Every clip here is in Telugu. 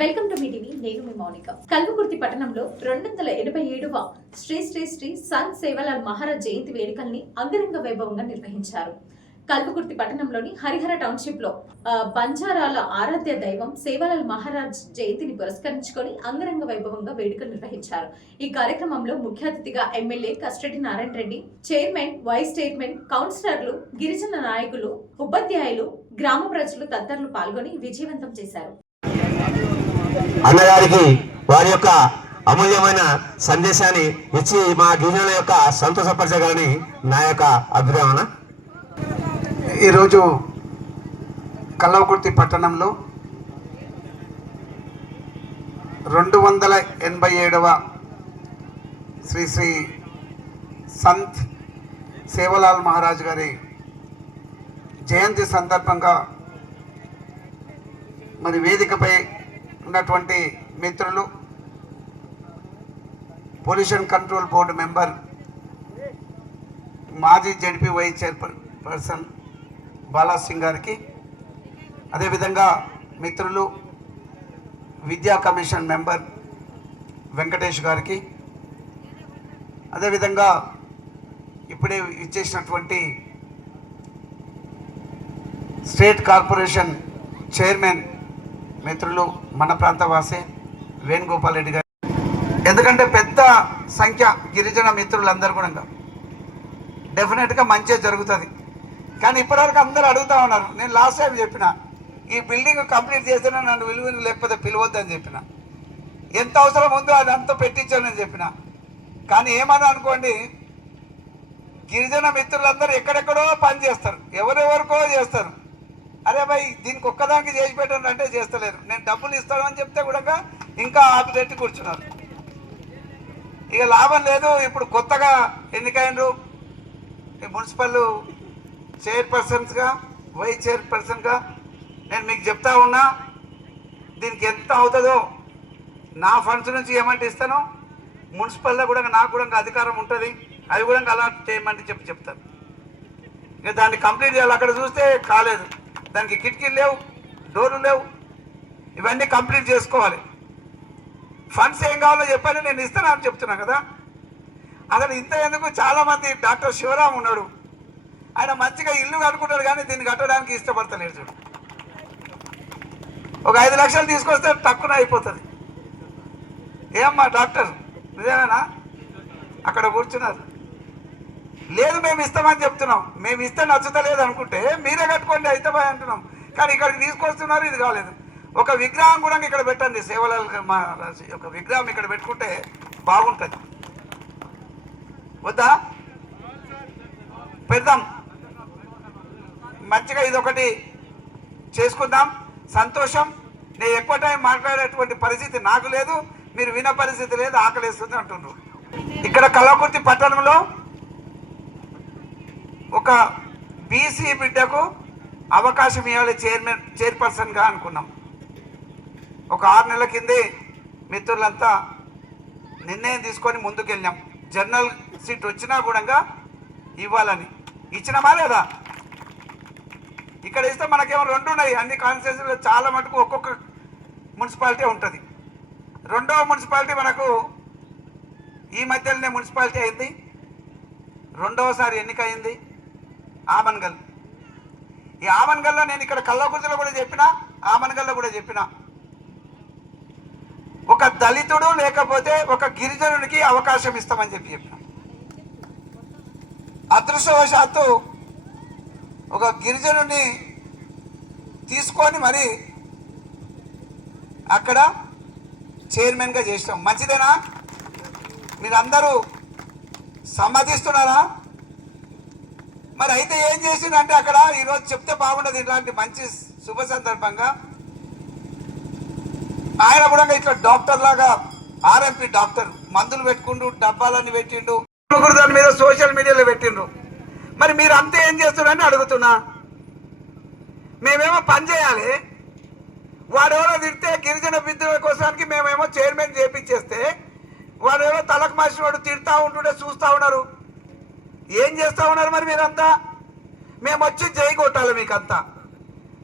Welcome to me TV. నేను మీ మౌనిక. కల్వకుర్తి పట్టణంలో 287వ శ్రీ శ్రీ శ్రీ సంత్ సేవలాల్ మహారాజ్ జయంతి వేడుకల్ని అంగరంగ వైభవంగా నిర్వహించారు. కల్వకుర్తి పట్టణంలోని హరిహర టౌన్షిప్ లో బంజారాల ఆరాధ్య దైవం సేవలాల్ మహారాజ్ జయంతిని పురస్కరించుకొని అంగరంగ వైభవంగా వేడుకలు నిర్వహించారు. ఈ కార్యక్రమంలో ముఖ్య అతిథిగా ఎమ్మెల్యే కస్టడి Narayana Reddy, chairman, vice chairman, కౌన్సిలర్లు, గిరిజన నాయకులు, ఉపాధ్యాయులు, గ్రామ ప్రజలు తదితరులు పాల్గొని విజయవంతం చేశారు. అన్నగారికి వారి యొక్క అమూల్యమైన సందేశాన్ని ఇచ్చి మా గిరిజనుల యొక్క సంతోషపరచగాలని నా యొక్క అభిప్రాయం. ఈరోజు కల్వకుర్తి పట్టణంలో 287వ శ్రీ శ్రీ సంత్ సేవలాల్ మహారాజ్ గారి జయంతి సందర్భంగా మరి వేదికపై ఉన్నటువంటి మిత్రులు, పొల్యూషన్ కంట్రోల్ బోర్డు మెంబర్, మాజీ జడ్పీ వైస్ చైర్పర్సన్ బాలాసింగ్ గారికి, అదేవిధంగా మిత్రులు విద్యా కమిషన్ మెంబర్ వెంకటేష్ గారికి, అదేవిధంగా ఇప్పుడే ఇచ్చేసినటువంటి స్టేట్ కార్పొరేషన్ చైర్మన్ మిత్రులు మన ప్రాంతవాసి వేణుగోపాల్ రెడ్డి గారు, ఎందుకంటే పెద్ద సంఖ్య గిరిజన మిత్రులందరూ కూడా డెఫినెట్గా మంచిగా జరుగుతుంది. కానీ ఇప్పటివరకు అందరూ అడుగుతూ ఉన్నారు. నేను లాస్ట్ టైం చెప్పిన, ఈ బిల్డింగ్ కంప్లీట్ చేస్తేనే నన్ను విలువని లేకపోతే పిలవద్దని చెప్పిన, ఎంత అవసరం ఉందో అది అంతా పెట్టించానని చెప్పిన. కానీ ఏమన్నా అనుకోండి, గిరిజన మిత్రులందరూ ఎక్కడెక్కడో పని చేస్తారు, ఎవరెవరికో చేస్తారు. అరే భయ్ దీనికి ఒక్కదానికి చేసి పెట్టండి అంటే చేస్తలేరు. నేను డబ్బులు ఇస్తానని చెప్తే కూడా ఇంకా ఆపు పెట్టి కూర్చున్నారు. ఇక లాభం లేదు. ఇప్పుడు కొత్తగా ఎన్నికైనరు మున్సిపల్ చైర్పర్సన్స్గా, వైస్ చైర్పర్సన్గా నేను మీకు చెప్తా ఉన్నా, దీనికి ఎంత అవుతుందో నా ఫండ్స్ నుంచి ఏమంటే ఇస్తానో, మున్సిపల్లో కూడా నాకు కూడా అధికారం ఉంటుంది, అవి కూడా అలాట్ చేయమంటే చెప్తాను. ఇక దాన్ని కంప్లీట్ చేయాలి. అక్కడ చూస్తే కాలేదు, దానికి కిటికీలు లేవు, డోర్లు లేవు, ఇవన్నీ కంప్లీట్ చేసుకోవాలి. ఫండ్స్ ఏం కావాలో చెప్పాను, నేను ఇస్తాను అని చెప్తున్నాను కదా. అసలు ఇంత ఎందుకు, చాలామంది డాక్టర్ శివరాం ఉన్నాడు, ఆయన మంచిగా ఇల్లు కట్టుకుంటాడు కానీ దీన్ని కట్టడానికి ఇష్టపడతలేడు. చూడు, ఒక 5 లక్షలు తీసుకొస్తే తక్కువ అయిపోతుంది. ఏమ్మా డాక్టర్ నిజమేనా? అక్కడ కూర్చున్నారు. లేదు మేము ఇస్తామని చెప్తున్నాం, మేము ఇస్తే నచ్చుతలేదు అనుకుంటే మీరే కట్టుకోండి అయితే బాయ్ అంటున్నాం. కానీ ఇక్కడికి తీసుకొస్తున్నారు, ఇది కాలేదు. ఒక విగ్రహం కూడా ఇక్కడ పెట్టండి, సేవలాల్ మహారాజ్ ఒక విగ్రహం ఇక్కడ పెట్టుకుంటే బాగుంటుంది. వద్దా? పెడదాం, మంచిగా ఇదొకటి చేసుకుందాం. సంతోషం. నేను ఎక్కువ టైం మాట్లాడేటువంటి పరిస్థితి నాకు లేదు, మీరు వినే పరిస్థితి లేదు, ఆకలిస్తుంది అంటున్నారు. ఇక్కడ కల్వకుర్తి పట్టణంలో ఒక బీసీ బిడ్డకు అవకాశం ఇవ్వాలి చైర్పర్సన్గా అనుకున్నాం. ఒక 6 నెలల కిందే మిత్రులంతా నిర్ణయం తీసుకొని ముందుకెళ్ళాం. జనరల్ సీట్ వచ్చినా కూడా ఇవ్వాలని. ఇచ్చినామా లేదా? ఇక్కడ ఇస్తే మనకేమో 2 ఉన్నాయి. అన్ని కాన్స్టిట్యూన్సీలో చాలా మటుకు ఒక్కొక్క మున్సిపాలిటీ ఉంటుంది. 2వ మున్సిపాలిటీ మనకు ఈ మధ్యలోనే మున్సిపాలిటీ అయింది, 2వసారి ఎన్నిక అయింది ఆమన్గల్. ఈ ఆమన్గల్లో నేను ఇక్కడ కల్వకుర్తిలో కూడా చెప్పిన, ఆమన్గల్లో కూడా చెప్పిన, ఒక దళితుడు లేకపోతే ఒక గిరిజనుడికి అవకాశం ఇస్తామని చెప్పిన. అదృష్టవశాత్తు ఒక గిరిజనుడిని తీసుకొని మరి అక్కడ చైర్మన్గా చేసినాం. మంచిదేనా? మీరందరూ సమ్మతిస్తున్నారా? మరి అయితే ఏం చేసిందంటే అక్కడ ఈరోజు చెప్తే బాగుండదు. ఇలాంటి మంచి శుభ సందర్భంగా ఆయన కూడా ఇట్లా డాక్టర్ లాగా, ఆర్ఎంపీ డాక్టర్, మందులు పెట్టుకుంటూ డబ్బాలన్నీ పెట్టిండు, దాని మీద సోషల్ మీడియాలో పెట్టిండ్రు. మరి మీరు అంతే ఏం చేస్తున్నారని అడుగుతున్నా. మేమేమో పని చేయాలి, వాడెవరో తిడితే గిరిజన విద్యుల కోసానికి మేమేమో చైర్మన్ చేపించేస్తే వాడేమో తలకు మాసిన వాడు తిడతా ఉంటుండే చూస్తూ ఉన్నారు. ఏం చేస్తూ ఉన్నారు మరి మీరంతా? మేము వచ్చి జై కొట్టాలి మీకంతా.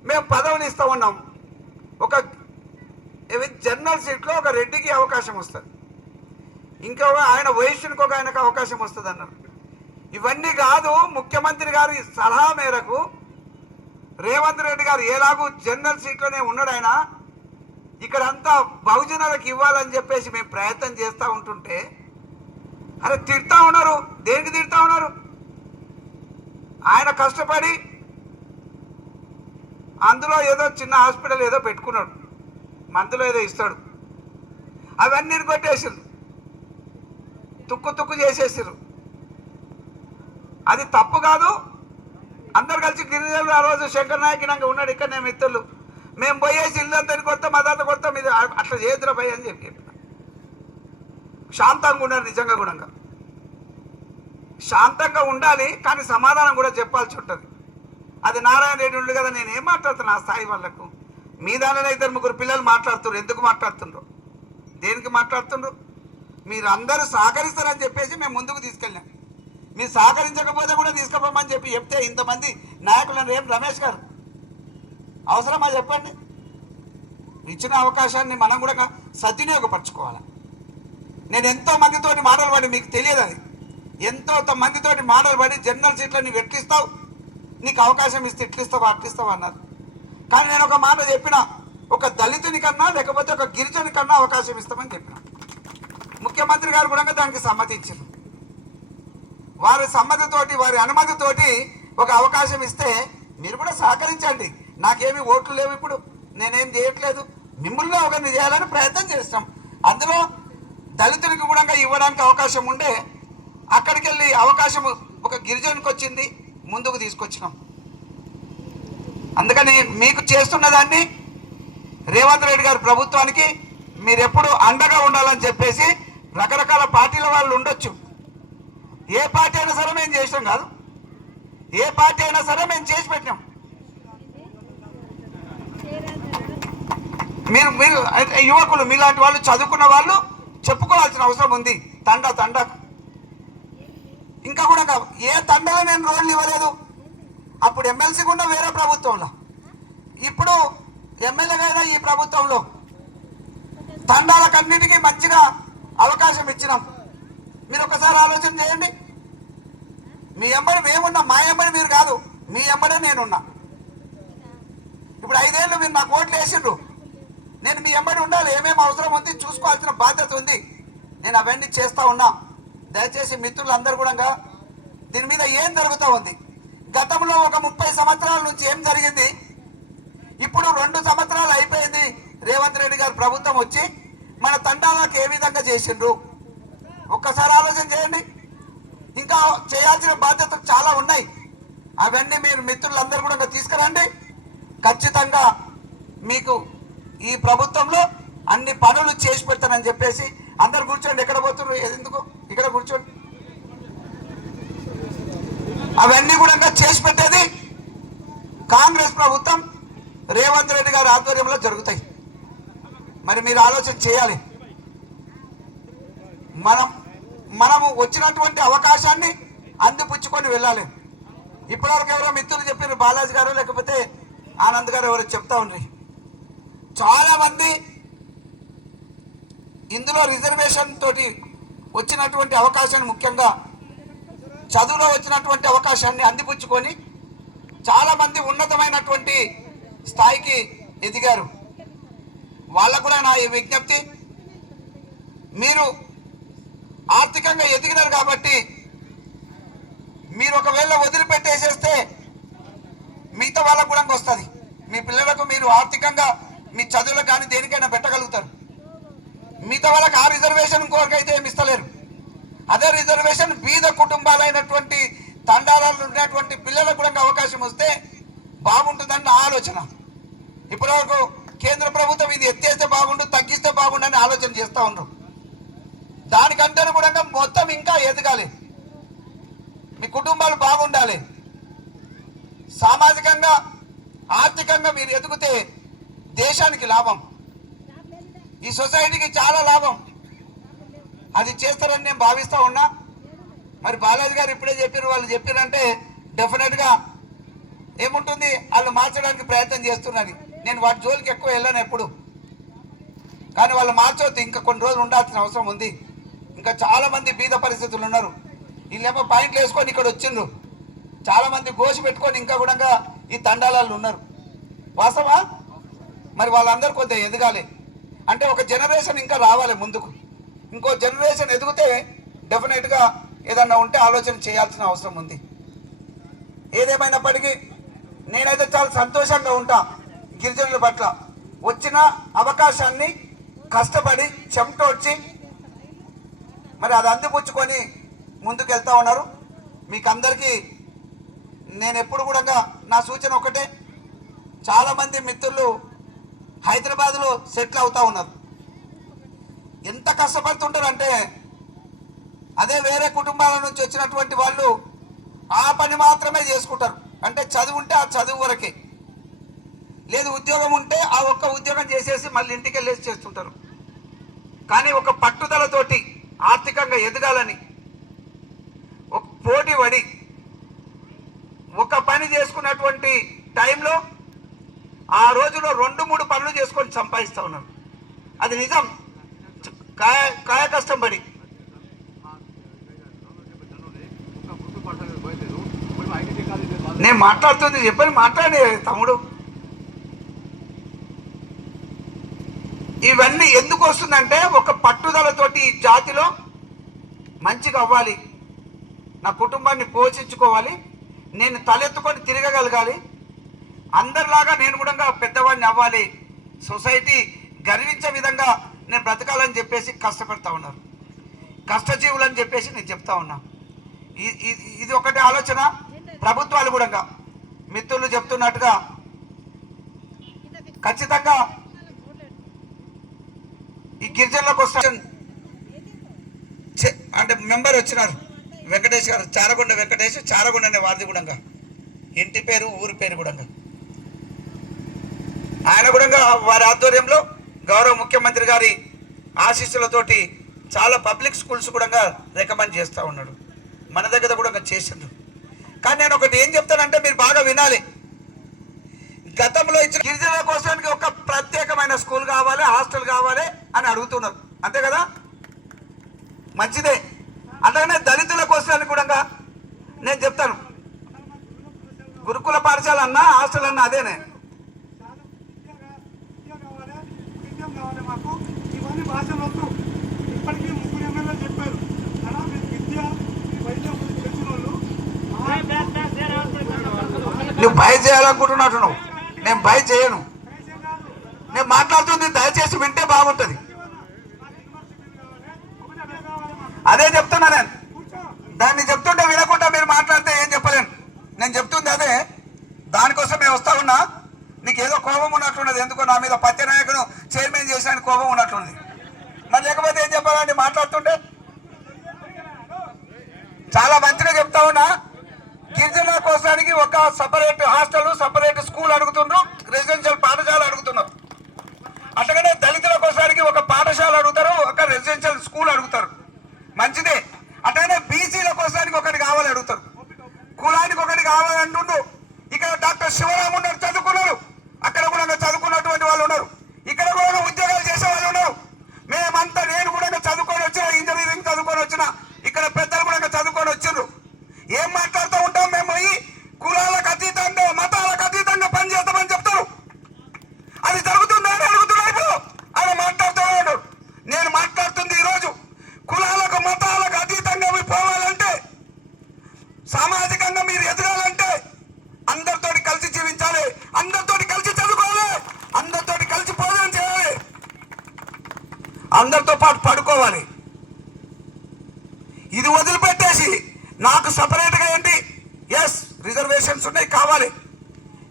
మేము పదవులు ఇస్తూ ఉన్నాం. ఒక జనరల్ సీట్లో ఒక రెడ్డికి అవకాశం వస్తుంది, ఇంకో ఆయన వైశ్యునికి ఒక ఆయనకు అవకాశం వస్తుంది అన్నారు. ఇవన్నీ కాదు, ముఖ్యమంత్రి గారి సలహా మేరకు రేవంత్ రెడ్డి గారు ఎలాగూ జనరల్ సీట్లోనే ఉన్నాడు. ఆయన ఇక్కడంతా బహుజనులకు ఇవ్వాలని చెప్పేసి మేము ప్రయత్నం చేస్తూ ఉంటుంటే అరే తిడతా ఉన్నారు. దేనికి తిడతా ఉన్నారు? ఆయన కష్టపడి అందులో ఏదో చిన్న హాస్పిటల్ ఏదో పెట్టుకున్నాడు, మందులో ఏదో ఇస్తాడు, అవన్నీ కొట్టేసారు, తుక్కు చేసేసారు. అది తప్పు కాదు. అందరు కలిసి గిరిజనులు ఆ రోజు శంకర్ నాయకినంగా ఉన్నాడు, ఇక్కడ నేను మిత్రులు మేము పోయేసి ఇల్లంతా కొడతాం, అదంతా కొడతాం, ఇది అట్లా చేతురా భయ అని చెప్పి శాంతంగా ఉన్నారు. నిజంగా కూడా శాంతంగా ఉండాలి, కానీ సమాధానం కూడా చెప్పాల్సి ఉంటుంది. అది నారాయణ రెడ్డి ఉండు కదా, నేను ఏం మాట్లాడుతున్నా ఆ స్థాయి వాళ్ళకు. మీ దానిలో 2-3 పిల్లలు మాట్లాడుతున్నారు. ఎందుకు మాట్లాడుతుండ్రు? దేనికి మాట్లాడుతుండ్రు? మీరు అందరూ సహకరిస్తారని చెప్పేసి మేము ముందుకు తీసుకెళ్ళాం. మీరు సహకరించకపోతే కూడా తీసుకుపోమని చెప్తే ఇంతమంది నాయకులను రేపు రమేష్ గారు అవసరమా చెప్పండి? ఇచ్చిన అవకాశాన్ని మనం కూడా సద్వినియోగపరచుకోవాలి. నేను ఎంతో మందితోటి మాటలు పడి, మీకు తెలియదు అది, ఎంతో మందితోటి మాటలు పడి జనరల్ సీట్లో నువ్వు ఎట్లిస్తావు, నీకు అవకాశం ఇస్తే ఇట్లిస్తావు అట్లిస్తావు అన్నారు. కానీ నేను ఒక మాట చెప్పిన, ఒక దళితుని కన్నా లేకపోతే ఒక గిరిజని కన్నా అవకాశం ఇస్తామని చెప్పిన. ముఖ్యమంత్రి గారు కూడా దానికి సమ్మతించారు. వారి సమ్మతితోటి, వారి అనుమతితోటి ఒక అవకాశం ఇస్తే మీరు కూడా సహకరించండి. నాకేమి ఓట్లు లేవు, ఇప్పుడు నేనేం చేయట్లేదు, మిమ్మల్ని ఒకరిని చేయాలని ప్రయత్నం చేస్తాం. అందులో దళితునికి కూడా ఇవ్వడానికి అవకాశం ఉండే అక్కడికి వెళ్ళి అవకాశం ఒక గిరిజనునికి వచ్చింది, ముందుకు తీసుకొచ్చినాం. అందుకని మీకు చేస్తున్న దాన్ని రేవంత్ రెడ్డి గారి ప్రభుత్వానికి మీరు ఎప్పుడు అండగా ఉండాలని చెప్పేసి రకరకాల పార్టీల వాళ్ళు ఉండొచ్చు. ఏ పార్టీ అయినా సరే మేము చేసినాం కాదు, ఏ పార్టీ అయినా సరే మేము చేసి పెట్టినాం. మీరు యువకులు మీలాంటి వాళ్ళు చదువుకున్న వాళ్ళు చెప్పుకోవాల్సిన అవసరం ఉంది. తండా ఇంకా కూడా ఏ తండలో నేను రోడ్లు ఇవ్వలేదు. అప్పుడు ఎమ్మెల్సీ కూడా వేరే ప్రభుత్వంలో, ఇప్పుడు ఎమ్మెల్యేగా ఈ ప్రభుత్వంలో తండాలకన్నిటికీ మంచిగా అవకాశం ఇచ్చినాం. మీరు ఒకసారి ఆలోచన చేయండి. మీ ఎంబడి మేమున్నా, మా ఎంబడి మీరు కాదు, మీ ఎంబడే నేనున్నా. ఇప్పుడు 5 ఏళ్ళు మీరు నాకు ఓట్లు వేసిండ్రు, నేను మీ ఎంబడి ఉండాలి. ఏమేమి అవసరం ఉంది చూసుకోవాల్సిన బాధ్యత ఉంది. నేను అవన్నీ చేస్తూ ఉన్నా. దయచేసి మిత్రులందరూ కూడా దీని మీద ఏం జరుగుతూ ఉంది, గతంలో ఒక 30 సంవత్సరాల నుంచి ఏం జరిగింది, ఇప్పుడు 2 సంవత్సరాలు అయిపోయింది రేవంత్ రెడ్డి గారు ప్రభుత్వం వచ్చి, మన తండాలకు ఏ విధంగా చేసిండ్రు ఒక్కసారి ఆలోచన చేయండి. ఇంకా చేయాల్సిన బాధ్యతలు చాలా ఉన్నాయి. అవన్నీ మీరు మిత్రులందరూ కూడా తీసుకురండి. ఖచ్చితంగా మీకు ఈ ప్రభుత్వంలో అన్ని పనులు చేసి పెడతానని చెప్పేసి అందరు కూర్చోండి. ఎక్కడ పోతున్నారు? ఎందుకు ఇక్కడ కూర్చోండి. అవన్నీ కూడా చేసి పెట్టేది కాంగ్రెస్ ప్రభుత్వం రేవంత్ రెడ్డి గారి ఆధ్వర్యంలో జరుగుతాయి. మరి మీరు ఆలోచన చేయాలి. మనము వచ్చినటువంటి అవకాశాన్ని అందిపుచ్చుకొని వెళ్ళాలి. ఇప్పటివరకు ఎవరో మిత్రులు చెప్పారు, బాలాజీ గారు లేకపోతే ఆనంద్ గారు ఎవరో చెప్తా ఉండ్రి. చాలా మంది ఇందులో రిజర్వేషన్ తోటి వచ్చినటువంటి అవకాశాన్ని, ముఖ్యంగా చదువులో వచ్చినటువంటి అవకాశాన్ని అందిపుచ్చుకొని చాలా మంది ఉన్నతమైనటువంటి స్థాయికి ఎదిగారు. వాళ్ళకు కూడా నా ఈ విజ్ఞప్తి, మీరు ఆర్థికంగా ఎదిగినారు కాబట్టి మీరు ఒకవేళ వదిలిపెట్టేసేస్తే మిగతా వాళ్ళకు కూడా వస్తుంది. మీ పిల్లలకు మీరు ఆర్థికంగా మీ చదువులకు కానీ దేనికైనా పెట్టగలుగుతారు. మిగతా వాళ్ళకి ఆ రిజర్వేషన్ కోరికైతే ఏమి ఇస్తలేరు. అదే రిజర్వేషన్ బీద కుటుంబాలైనటువంటి తండాలలో ఉన్నటువంటి పిల్లలకు కూడా అవకాశం వస్తే బాగుంటుందని నా ఆలోచన. ఇప్పటివరకు కేంద్ర ప్రభుత్వం ఇది ఎత్తేస్తే బాగుండు, తగ్గిస్తే బాగుండు అని ఆలోచన చేస్తూ ఉన్నారు. దానికంటే కూడా మొత్తం ఇంకా ఎదగాలి, మీ కుటుంబాలు బాగుండాలి. సామాజికంగా ఆర్థికంగా మీరు ఎదిగితే దేశానికి లాభం, ఈ సొసైటీకి చాలా లాభం. అది చేస్తారని నేను భావిస్తూ ఉన్నా. మరి బాలాజీ గారు ఇప్పుడే చెప్పారు, వాళ్ళు చెప్పారంటే డెఫినెట్గా ఏముంటుంది, వాళ్ళు మార్చడానికి ప్రయత్నం చేస్తున్నది. నేను వాటి జోలికి ఎక్కువ వెళ్ళను. ఎప్పుడు కానీ వాళ్ళు మార్చవద్దు, ఇంకా కొన్ని రోజులు ఉండాల్సిన అవసరం ఉంది. ఇంకా చాలామంది బీద పరిస్థితులు ఉన్నారు. వీళ్ళేమో పాయింట్లు వేసుకొని ఇక్కడ వచ్చిండ్రు, చాలామంది గోసి పెట్టుకొని ఇంకా కూడా ఈ తండాలలో ఉన్నారు. వాస్తవా? మరి వాళ్ళందరూ కొద్దిగా ఎదగాలి అంటే ఒక జనరేషన్ ఇంకా రావాలి ముందుకు. ఇంకో జనరేషన్ ఎదిగితే డెఫినెట్గా ఏదన్నా ఉంటే ఆలోచన చేయాల్సిన అవసరం ఉంది. ఏదేమైనప్పటికీ నేనైతే చాలా సంతోషంగా ఉంటా గిరిజనుల పట్ల. వచ్చిన అవకాశాన్ని కష్టపడి చెమటోడ్చి మరి అది అందిపుచ్చుకొని ముందుకు వెళ్తూ ఉన్నారు. మీకు అందరికీ నేను ఎప్పుడు కూడా నా సూచన ఒకటే, చాలామంది మిత్రులు హైదరాబాద్లో సెటిల్ అవుతూ ఉన్నారు. ఎంత కష్టపడుతుంటారంటే అదే వేరే కుటుంబాల నుంచి వచ్చినటువంటి వాళ్ళు ఆ పని మాత్రమే చేసుకుంటారు. అంటే చదువు ఉంటే ఆ చదువు వరకే, లేదు ఉద్యోగం ఉంటే ఆ ఒక్క ఉద్యోగం చేసేసి మళ్ళీ ఇంటికి వెళ్ళేసి చేస్తుంటారు. కానీ ఒక పట్టుదలతోటి ఆర్థికంగా ఎదగాలని ఒక పోటీ పడి ఒక పని చేసుకున్నటువంటి టైంలో ఆ రోజులో 2-3 పనులు చేసుకొని సంపాదిస్తూ ఉన్నారు. అది నిజం, కాయ కష్టం పడి. నేను మాట్లాడుతుంది చెప్పని మాట్లాడే తమ్ముడు. ఇవన్నీ ఎందుకు వస్తుందంటే ఒక పట్టుదలతోటి ఈ జాతిలో మంచిగా అవ్వాలి, నా కుటుంబాన్ని పోషించుకోవాలి, నేను తలెత్తుకొని తిరగగలగాలి, అందరిలాగా నేను కూడా పెద్దవాడిని అవ్వాలి, సొసైటీ గర్వించే విధంగా నేను బ్రతకాలని చెప్పేసి కష్టపడతా ఉన్నారు. కష్టజీవులు అని చెప్పేసి నేను చెప్తా ఉన్నా. ఇది ఒకటి ఆలోచన. ప్రభుత్వాలు కూడా మిత్రులు చెప్తున్నట్టుగా ఖచ్చితంగా ఈ గిరిజనులకు వస్తా అంటే మెంబర్ వచ్చినారు వెంకటేష్ గారు, చారగొండ వెంకటేష్, చారగొండ అనే వారిది కూడా ఇంటి పేరు ఊరి పేరు కూడా. ఆయన కూడా వారి ఆధ్వర్యంలో గౌరవ ముఖ్యమంత్రి గారి ఆశీస్సులతోటి చాలా పబ్లిక్ స్కూల్స్ కూడా రికమెండ్ చేస్తూ ఉన్నాడు. మన దగ్గర కూడా చేసిండ్రు. కానీ నేను ఒకటి ఏం చెప్తానంటే మీరు బాగా వినాలి. గతంలో ఇచ్చిన గిరిజనుల కోసానికి ఒక ప్రత్యేకమైన స్కూల్ కావాలి, హాస్టల్ కావాలి అని అడుగుతున్నారు, అంతే కదా? మంచిదే. అట్లానే దళితుల కోసానికి కూడా నేను చెప్తాను, గురుకుల పాఠశాల అన్నా హాస్టల్ అన్నా అదేనే. నువ్వు భయ చేయాలనుకుంటున్నట్టు నువ్వు, నేను భయ చేయను. నేను మాట్లాడుతుంది దయచేసి వింటే బాగుంటుంది. అదే చెప్తున్నా నేను. దాన్ని చెప్తుంటే వినకుండా మీరు మాట్లాడితే ఏం చెప్పలేను. నేను చెప్తుంది అదే, దానికోసం మేము వస్తా ఉన్నా. నీకు ఏదో కోపం ఉన్నట్లున్నది, ఎందుకో నా మీద పత్యనాయకుడు చైర్మన్ చేసిన కోపం ఉన్నట్లుంది. మరి లేకపోతే ఏం చెప్పాలండి మాట్లాడుతుంటే? చాలా మంచిగా చెప్తా ఉన్నా. గిరిజనుల కోసానికి ఒక సపరేట్ హాస్టల్, సపరేట్ స్కూల్ అడుగుతున్నారు, రెసిడెన్షియల్ పాఠశాల అడుగుతున్నారు. అట్లాగనే దళితుల కోసానికి ఒక పాఠశాల అడుగుతారు, ఒక రెసిడెన్షియల్ స్కూల్ అడుగుతారు, మంచిదే. అట్లానే బీసీల కోసానికి ఒకటి కావాలి అడుగుతారు, కులానికి ఒకటి కావాలంటుండ్రు. ఇక్కడ డాక్టర్ శివరాము ఉన్నారు, చదువుకున్నారు, అక్కడ కూడా చదువుకున్నటువంటి వాళ్ళు ఉన్నారు, ఇక్కడ కూడా ఉద్యోగాలు చేసే వాళ్ళు ఉన్నారు. మేమంతా నేను కూడా చదువుకొని వచ్చిన, ఇంజనీరింగ్ చదువుకొని వచ్చిన, ఇక్కడ పెద్దలు కూడా చదువుకొని వచ్చిండ్రు. ఏం మాట్లాడుతూ ఉంటాం మేము? ఈ కులాలకు అతీతంగా, మతాలకు అతీతంగా పనిచేస్తామని చెప్తారు. అది జరుగుతుందా అని అడుగుతున్నాడు. ఆయన మాట్లాడుతూ ఉన్నాడు. నేను మాట్లాడుతుంది ఈరోజు కులాలకు మతాలకు అతీతంగా పోవాలంటే, సామాజికంగా మీరు ఎదగాలంటే అందరితోటి కలిసి జీవించాలి, అందరితోటి కలిసి చదువుకోవాలి, అందరితోటి కలిసి భోజనం చేయాలి, అందరితో పాటు పడుకోవాలి. ఇది వదిలిపెట్టేసి నాకు సపరేట్గా ఏంటి, ఎస్ రిజర్వేషన్స్ ఉన్నాయి కావాలి.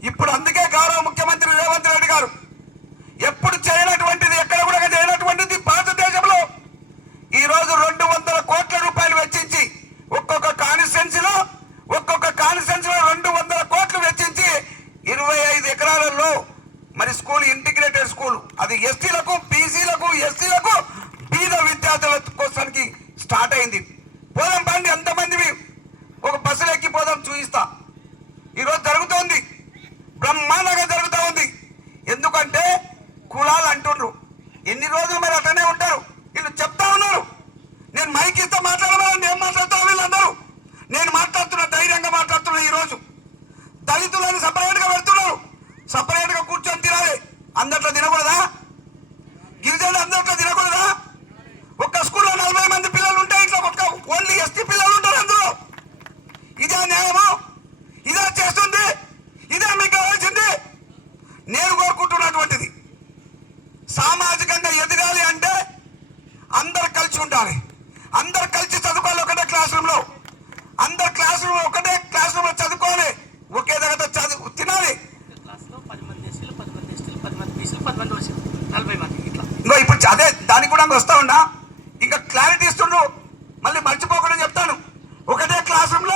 ఇప్పుడు అందుకే గౌరవ ముఖ్యమంత్రి రేవంత్ రెడ్డి గారు ఎప్పుడు చేయనటువంటిది, ఎక్కడ కూడా చేయనటువంటిది భారతదేశంలో ఈరోజు 200 కోట్ల రూపాయలు వెచ్చించి ఒక్కొక్క కాన్స్టిట్యున్సీలో 200 కోట్లు వెచ్చించి 25 ఎకరాలలో మరి స్కూల్, ఇంటిగ్రేటెడ్ స్కూల్, అది ఎస్టీలకు, బీసీలకు, ఎస్సీలకు, బీద విద్యార్థుల కోసానికి స్టార్ట్ అయింది. పోదాం పండి, ఎంతమంది ఒక బస్సులు ఎక్కిపోదాం, చూపిస్తా. ఈరోజు జరుగుతోంది, బ్రహ్మాండంగా జరుగుతూ ఉంది. ఎందుకంటే కులాలు అంటుండ్రు, వీళ్ళందరూ అట్లనే ఉంటారు. వీళ్ళు చెప్తా ఉన్నారు, నేను మైక్ ఇస్తే మాట్లాడమని ఏం మాట్లాడతావు వీళ్ళందరూ. నేను మాట్లాడుతున్నా, ధైర్యంగా మాట్లాడుతున్నా. ఈరోజు దళితులని సపరేట్గా పెడుతున్నారు, సపరేట్గా కూర్చొని తినాలి. అందట్లో తినకూడదా? గిరిజనులు అందట్లో తినకూడదా? ఒక్క స్కూల్లో 40 మంది పిల్లలు ఉంటే ఇంట్లో ఒక్క ఓన్లీ ఎస్టీ పిల్లలు ఉంటారు అందులో. ఇదే న్యాయము? ఇదే చేస్తుంది? ఇదే మీకు కావాల్సింది? నేను కోరుకుంటున్నటువంటిది, సామాజికంగా ఎదగాలి అంటే అందరు కలిసి ఉండాలి, అందరు కలిసి చదువుకోవాలి. ఒకటే క్లాస్ రూమ్ లో అందరు ఒకటే క్లాస్ రూమ్ లో చదువుకోవాలి, ఒకే దగ్గర చదువు తినాలి. ఇంకో ఇప్పుడు అదే దానికి కూడా వస్తా ఉన్నా, ఇంకా క్లారిటీ ఇస్తుండ్రు, మళ్ళీ మర్చిపోకుండా చెప్తాను. ఒకటే క్లాస్ రూమ్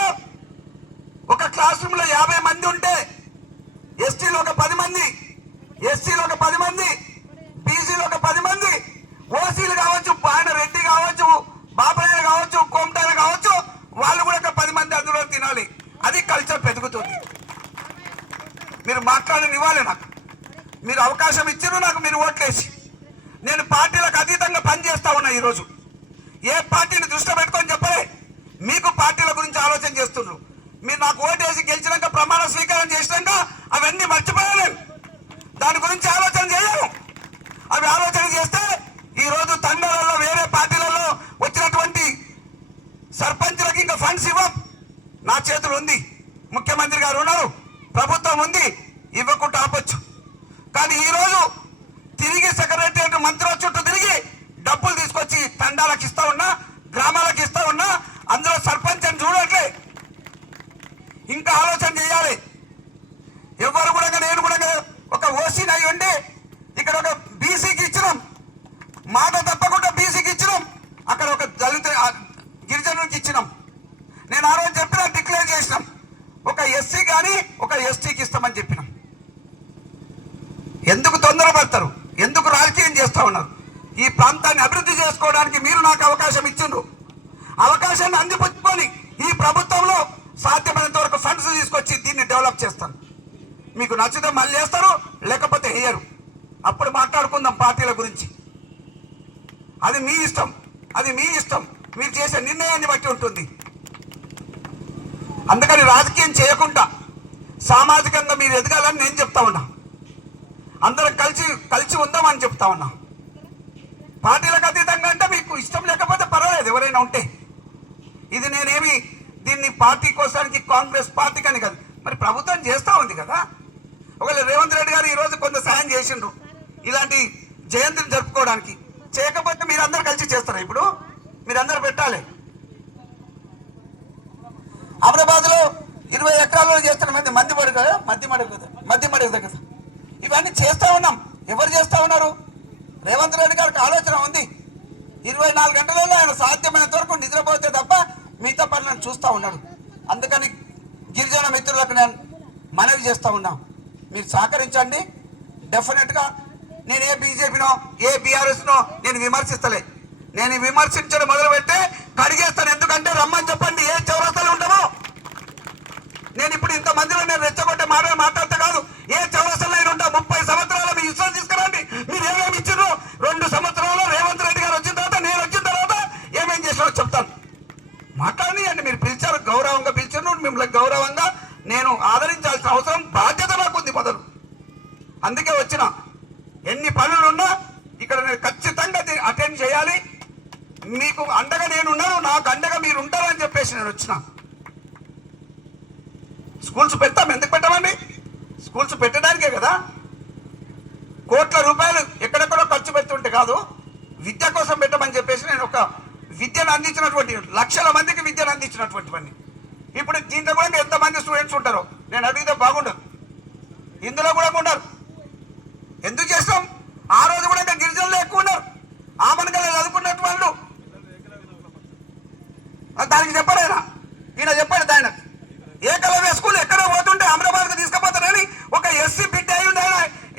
లో 50 మంది ఉంటే ఎస్టీలో ఒక 10 మంది, ఎస్సీలో ఒక 10 మంది, బీసీలో ఒక 10 మంది, ఓసీలు కావచ్చు, ఆయన రెడ్డి కావచ్చు, బాబాయ్య కావచ్చు, కోమటాలు కావచ్చు, వాళ్ళు కూడా ఒక 10 మంది అందులో తినాలి. అది కల్చర్ పెరుగుతుంది. మీరు మాట్లాడనివ్వాలి నాకు, మీరు అవకాశం ఇచ్చారు నాకు, మీరు ఓట్లేసి. నేను పార్టీలకు అతీతంగా పనిచేస్తా ఉన్నా. ఈరోజు ఏ పార్టీని దృష్టి పెట్టుకొని చెప్పలే, మీకు పార్టీల గురించి ఆలోచన చేస్తున్నారు. మీరు నాకు ఓటేసి గెలిచినాక ప్రమాణ స్వీకారం చేసినాక అవన్నీ మర్చిపోయాను, దాని గురించి ఆలోచన చేయను. అవి ఆలోచన చేస్తే ఈరోజు తండాలలో వేరే పార్టీలలో వచ్చినటువంటి సర్పంచ్లకి ఇంకా ఫండ్స్ ఇవ్వం. నా చేతులు ఉంది, ముఖ్యమంత్రి గారు ఉన్నారు, ప్రభుత్వం ఉంది, ఇవ్వకుండా ఆపొచ్చు. కానీ ఈరోజు తిరిగి సెక్రటరియట్ మంత్రుల చుట్టూ తిరిగి డబ్బులు తీసుకొచ్చి తండాలకు ఇస్తా ఉన్నా, గ్రామాలకు ఇస్తా ఉన్నా, అందులో సర్పంచ్ అని చూడట్లే. ఇంకా ఆలోచన చేయాలి. ఎవరు కూడా, నేను కూడా ఒక ఓసీని అయి ఉండి ఇక్కడ ఒక బీసీకి ఇచ్చినాం, మాట తప్పకుండా బీసీకి ఇచ్చినాం, అక్కడ ఒక దళిత గిరిజనునికి ఇచ్చినాం. నేను ఆ రోజు చెప్పినా, డిక్లేర్ చేసినాం, ఒక ఎస్సీ కానీ ఒక ఎస్టీకి ఇస్తామని చెప్పినాం. ఎందుకు తొందరపడతారు? ఎందుకు రాజకీయం చేస్తా ఉన్నారు? ఈ ప్రాంతాన్ని అభివృద్ధి చేసుకోవడానికి మీరు నాకు అవకాశం ఇచ్చిండ్రు. అవకాశాన్ని అందిపుచ్చుకొని ఈ ప్రభుత్వంలో సాధ్యమైనంత వరకు ఫండ్స్ తీసుకొచ్చి దీన్ని డెవలప్ చేస్తాను. మీకు నచ్చితే మళ్ళీ వేస్తారు, లేకపోతే వేయరు. అప్పుడు మాట్లాడుకుందాం పార్టీల గురించి. అది మీ ఇష్టం, అది మీ ఇష్టం, మీరు చేసే నిర్ణయాన్ని బట్టి ఉంటుంది. అందుకని రాజకీయం చేయకుండా సామాజికంగా మీరు ఎదగాలని నేను చెప్తా ఉన్నా. అందరం కలిసి ఉందామని చెప్తా ఉన్నా. పార్టీలకు అతీతంగా అంటే మీకు ఇష్టం లేకపోతే పర్వాలేదు, ఎవరైనా ఉంటే. ఇది నేనేమి దీన్ని పార్టీ కోసానికి కాంగ్రెస్ పార్టీకి అని కాదు, మరి ప్రభుత్వం చేస్తూ ఉంది కదా. ఒకవేళ రేవంత్ రెడ్డి గారు ఈరోజు కొంత సాయం చేసిండ్రు ఇలాంటి జయంతిని జరుపుకోవడానికి. చేయకపోతే మీరందరూ కలిసి చేస్తారా? ఇప్పుడు మీరందరూ పెట్టాలి. అమరాబాద్లో 20 ఎకరాల్లో చేస్తున్న మధ్య దగ్గర ఇవన్నీ చేస్తూ ఉన్నాం. ఎవరు చేస్తూ ఉన్నారు? రేవంత్ రెడ్డి గారికి ఆలోచన ఉంది. 24 గంటలలో ఆయన సాధ్యమైనంత వరకు నిద్రపోతే తప్ప మిగతా పనులను చూస్తూ ఉన్నాడు. అందుకని గిరిజన మిత్రులకు నేను మనవి చేస్తూ ఉన్నా, మీరు సహకరించండి. డెఫినెట్గా నేను ఏ బీజేపీనో ఏ బీఆర్ఎస్నో నేను విమర్శిస్తలే. నేను విమర్శించడం మొదలుపెట్టే కడిగేస్తాను. ఎందుకంటే రమ్మని చెప్పండి, ఏ చౌరస్తాలు ఉంటామో. నేను ఇప్పుడు ఇంతమందిలో నేను రెచ్చగొట్టే మాట్లాడితే కాదు, ఏ చౌరస్తాలో నేను ఉంటా. 30 సంవత్సరాలు మీ విశ్వాసం తీసుకురండి. మీరు ఏమేమి ఇచ్చారు? 2 సంవత్సరాలు రేవంత్ రెడ్డి గారు వచ్చిన తర్వాత, నేను వచ్చిన తర్వాత ఏమేం చేసినారో చెప్తాను. మాట్లాడియండి. మీరు పిలిచారు, గౌరవంగా పిలిచారు, మిమ్మల్ని గౌరవంగా నేను ఆదరించాల్సిన అవసరం, బాధ్యత నాకుంది మొదలు. అందుకే వచ్చిన. ఎన్ని పనులున్నా ఇక్కడ నేను ఖచ్చితంగా అటెండ్ చేయాలి. మీకు అండగా నేనున్నాను, నాకు అండగా మీరు ఉంటారని చెప్పేసి నేను వచ్చిన. స్కూల్స్ పెడతాం. ఎందుకు పెట్టమండి? స్కూల్స్ పెట్టడానికే కదా. కోట్ల రూపాయలు ఎక్కడెక్కడో ఖర్చు పెడుతుంటే కాదు, విద్య కోసం పెట్టమని చెప్పేసి నేను ఒక విద్యను అందించినటువంటి, లక్షల మందికి విద్యను అందించినటువంటి పని. ఇప్పుడు దీంట్లో కూడా ఎంతమంది స్టూడెంట్స్ ఉంటారో నేను అడిగితే బాగుండదు. ఇందులో కూడా ఉన్నారు. ఎందుకు చేస్తాం? ఆ రోజు కూడా ఇంకా గిరిజనులు ఎక్కువ ఉన్నారు. ఆమనగల్లో చదువుకున్నట్టు వాళ్ళు. దానికి చెప్పలేనా? ఈయన చెప్పాడు ఆయన. ఏకలవ్య స్కూల్ ఎక్కడో పోతుంటే అమరాబాద్కు తీసుకుపోతానని ఒక ఎస్సీ బిడ్డ అయి ఉండే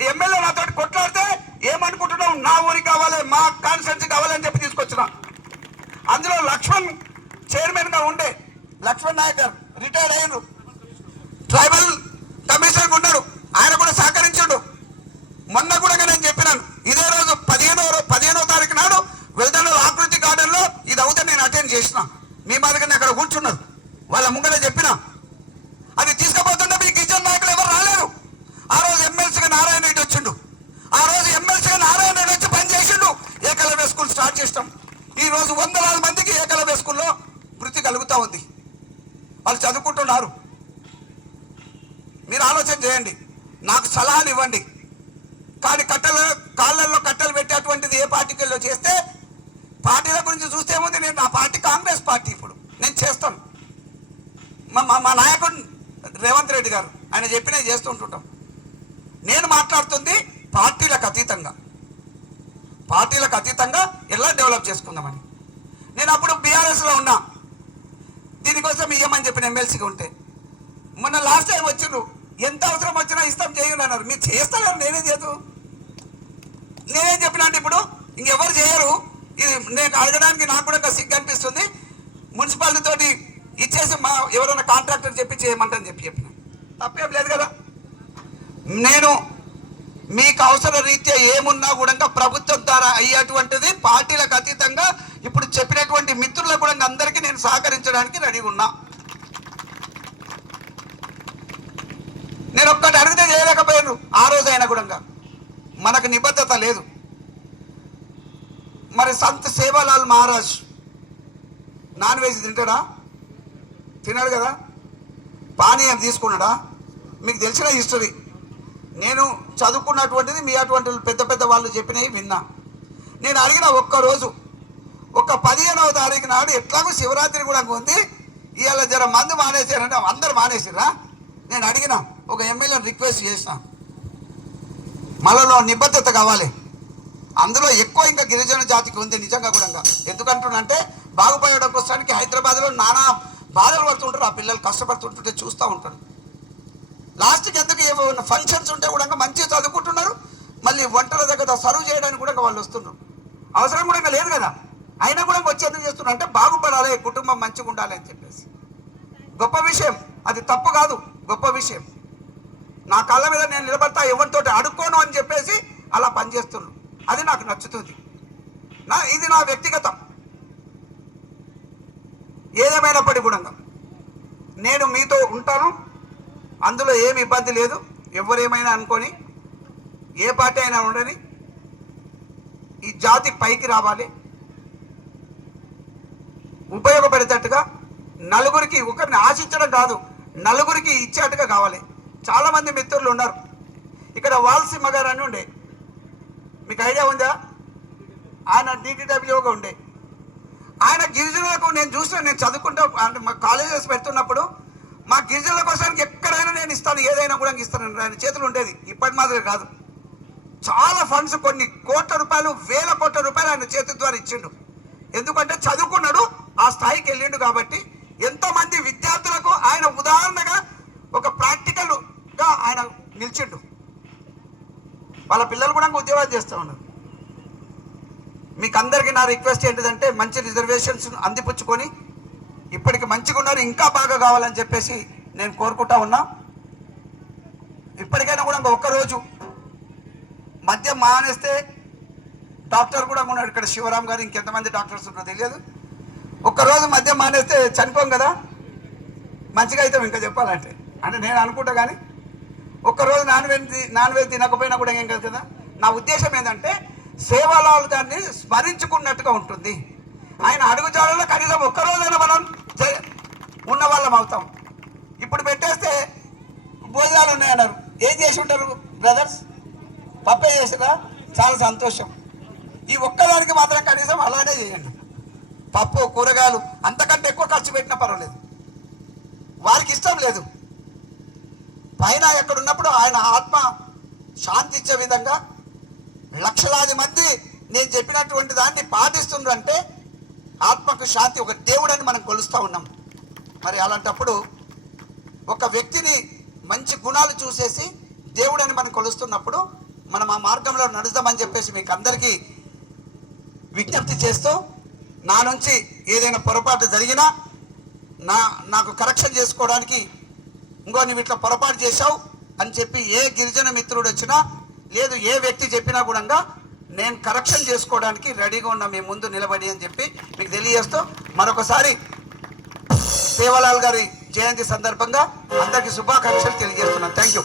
ఎమ్మెల్యే నాతో కొట్లాడితే ఏమనుకుంటున్నావు? నా ఊరికి కావాలి, మా కాన్స్టిట్యున్సీ కావాలని చెప్పి తీసుకొచ్చిన. అందులో లక్ష్మణ్ చైర్మన్ గా ఉండే లక్ష్మణ్ నాయక్ గారు రిటైర్డ్ అయ్యారు. ట్రైబల్ కమిషనర్ ఉన్నాడు, ఆయన కూడా సహకరించాడు. మొన్న కూడా నేను చెప్పినాను, ఇదే రోజు 15వ తారీఖున ఈరోజు వందలాది మందికి ఏకలవ్య స్కూల్లో వృత్తి కలుగుతూ ఉంది. వాళ్ళు చదువుకుంటున్నారు. మీరు ఆలోచన చేయండి, నాకు సలహాలు ఇవ్వండి. కానీ కాళ్ళల్లో కట్టలు పెట్టేటువంటిది ఏ పార్టీలో చేస్తే, పార్టీల గురించి చూస్తే ఏముంది, నేను నా పార్టీ కాంగ్రెస్ పార్టీ, ఇప్పుడు నేను చేస్తాను. మా నాయకుడు రేవంత్ రెడ్డి గారు ఆయన చెప్పినవి చేస్తుంటుంటాం. నేను మాట్లాడుతుంది పార్టీలకు అతీతంగా ఎలా డెవలప్ చేసుకుందామని. నేను అప్పుడు బీఆర్ఎస్లో ఉన్నా, దీనికోసం ఇవ్వమని చెప్పిన ఎమ్మెల్సీగా ఉంటే, మొన్న లాస్ట్ టైం వచ్చిండ్రు, ఎంత అవసరం వచ్చినా ఇస్తాం చేయండి అన్నారు. మీరు చేస్తారు, నేనేం చెప్పినా అంటే ఇప్పుడు ఇంకెవరు చేయరు. ఇది నేను అడగడానికి నాకు కూడా సిగ్గు అనిపిస్తుంది. మున్సిపాలిటీ తోటి ఇచ్చేసి ఎవరైనా కాంట్రాక్టర్ చెప్పి చేయమంటని చెప్పిన తప్పేం లేదు కదా. నేను మీకు అవసర రీత్యా ఏమున్నా కూడా ప్రభుత్వం ద్వారా అయ్యేటువంటిది పార్టీలకు అతీతంగా ఇప్పుడు చెప్పినటువంటి మిత్రులకు కూడా అందరికీ నేను సహకరించడానికి రెడీగా ఉన్నా. నేను ఒక్కటి అడిగితే చేయలేకపోయాను. ఆ రోజైనా కూడా మనకు నిబద్ధత లేదు. మరి సంత్ సేవాలాల్ మహారాజ్ నాన్ వెజ్ తింటాడా? తినాడు కదా. పానీయం తీసుకున్నాడా? మీకు తెలిసిన హిస్టరీ. నేను చదువుకున్నటువంటిది మీ అటువంటి పెద్ద వాళ్ళు చెప్పినవి విన్నా. నేను అడిగిన ఒక్కరోజు, ఒక 15వ తారీఖు నాడు ఎట్లాగో శివరాత్రి కూడా ఉంది, ఇవాళ జర మందు మానేసారంటే అందరు మానేసిరా. నేను అడిగిన ఒక ఎమ్మెల్యేని రిక్వెస్ట్ చేసిన, మనలో నిబద్ధత కావాలి. అందులో ఎక్కువ ఇంకా గిరిజన జాతికి ఉంది నిజంగా కూడా. ఎందుకంటున్నంటే బాగుపడడం కోసానికి హైదరాబాద్లో నానా బాధలు పడుతుంటారు. ఆ పిల్లలు కష్టపడుతుంటుంటే చూస్తూ ఉంటారు. లాస్ట్కి ఎందుకు ఏమైనా ఫంక్షన్స్ ఉంటే కూడా మంచిగా చదువుకుంటున్నారు, మళ్ళీ వంటల దగ్గర సర్వ్ చేయడానికి కూడా వాళ్ళు వస్తున్నారు. అవసరం కూడా లేదు కదా, అయినా కూడా వచ్చి ఎందుకు చేస్తున్నారు అంటే బాగుపడాలి, కుటుంబం మంచిగా ఉండాలి అని చెప్పేసి. గొప్ప విషయం, అది తప్పు కాదు, గొప్ప విషయం. నా కళ్ళ మీద నేను నిలబడతా, ఎవరితో అడుక్కోను అని చెప్పేసి అలా పనిచేస్తున్నారు. అది నాకు నచ్చుతుంది. ఇది నా వ్యక్తిగతం. ఏదేమైనప్పటికీ కూడా నేను మీతో ఉంటాను, అందులో ఏమి ఇబ్బంది లేదు. ఎవరేమైనా అనుకొని ఏ పార్టీ అయినా ఉండని, ఈ జాతి పైకి రావాలి, ఉపయోగపడేటట్టుగా నలుగురికి, ఒకరిని ఆశించడం కాదు, నలుగురికి ఇచ్చేట్టుగా కావాలి. చాలామంది మిత్రులు ఉన్నారు. ఇక్కడ వాల్సింహ గారు అని ఉండే, మీకు ఐడియా ఉందా? ఆయన DTWగా ఉండే. ఆయన గిరిజనులకు నేను చూసిన, నేను చదువుకుంటా అంటే మా కాలేజెస్ పెడుతున్నప్పుడు మా గిరిజనుల కోసానికి ఎక్కడైనా నేను ఇస్తాను, ఏదైనా కూడా ఇస్తాను. ఆయన చేతులు ఉండేది, ఇప్పటి మాదిరి కాదు. చాలా ఫండ్స్, కొన్ని కోట్ల రూపాయలు, వేల కోట్ల రూపాయలు ఆయన చేతి ద్వారా ఇచ్చిండు. ఎందుకంటే చదువుకున్నాడు, ఆ స్థాయికి వెళ్ళిండు. కాబట్టి ఎంతోమంది విద్యార్థులకు ఆయన ఉదాహరణగా ఒక ప్రాక్టికల్గా ఆయన నిలిచిండు. వాళ్ళ పిల్లలు కూడా ఉద్యోగాలు చేస్తూ ఉన్నారు. మీకు అందరికీ నా రిక్వెస్ట్ ఏంటిదంటే, మంచి రిజర్వేషన్స్ అందిపుచ్చుకొని ఇప్పటికి మంచిగా ఉన్నారు, ఇంకా బాగా కావాలని చెప్పేసి నేను కోరుకుంటా ఉన్నా. ఇప్పటికైనా కూడా ఒక్కరోజు మద్యం మానేస్తే, డాక్టర్ కూడా ఉన్నాడు ఇక్కడ శివరాం గారు, ఇంకెంతమంది డాక్టర్స్ ఉన్నారో తెలియదు. ఒక్కరోజు మద్యం మానేస్తే చనిపోం కదా, మంచిగా అవుతాం. ఇంకా చెప్పాలంటే అంటే నేను అనుకుంటా. కానీ ఒక్కరోజు నాన్ వెజ్ తినకపోయినా కూడా ఏం కాదు కదా. నా ఉద్దేశం ఏంటంటే, సేవాలాల్ గారిని స్మరించుకున్నట్టుగా ఉంటుంది. ఆయన అడుగుజాడలో కనీసం ఒక్కరోజైనా మనం ఉన్న వాళ్ళం అవుతాం. ఇప్పుడు పెట్టేస్తే భోజనాలు ఉన్నాయన్నారు, ఏం చేసి ఉంటారు బ్రదర్స్? పప్పే చేసినా చాలా సంతోషం. ఈ ఒక్కదానికి మాత్రం కనీసం అలానే చేయండి. పప్పు, కూరగాయలు అంతకంటే ఎక్కువ ఖర్చు పెట్టినా పర్వాలేదు. వారికి ఇష్టం లేదు. పైన ఎక్కడున్నప్పుడు ఆయన ఆత్మ శాంతి ఇచ్చే విధంగా లక్షలాది మంది నేను చెప్పినటువంటి దాన్ని పాటిస్తుందంటే ఆత్మకు శాంతి, ఒక దేవుడని మనం కొలుస్తూ ఉన్నాం. మరి అలాంటప్పుడు ఒక వ్యక్తిని మంచి గుణాలు చూసేసి దేవుడని మనం కొలుస్తున్నప్పుడు మనం ఆ మార్గంలో నడుద్దామని చెప్పేసి మీకు అందరికీ విజ్ఞప్తి చేస్తూ, నా నుంచి ఏదైనా పొరపాటు జరిగినా నాకు కరెక్షన్ చేసుకోవడానికి, ఇంకో నువ్వు ఇట్లా పొరపాటు చేశావు అని చెప్పి ఏ గిరిజన మిత్రుడు వచ్చినా, లేదు ఏ వ్యక్తి చెప్పినా కూడా నేను కరెక్షన్ చేసుకోవడానికి రెడీగా ఉన్నా మీ ముందు నిలబడి అని చెప్పి మీకు తెలియజేస్తూ, మరొకసారి సేవాలాల్ గారి జయంతి సందర్భంగా అందరికీ శుభాకాంక్షలు తెలియజేస్తున్నాను. Thank you.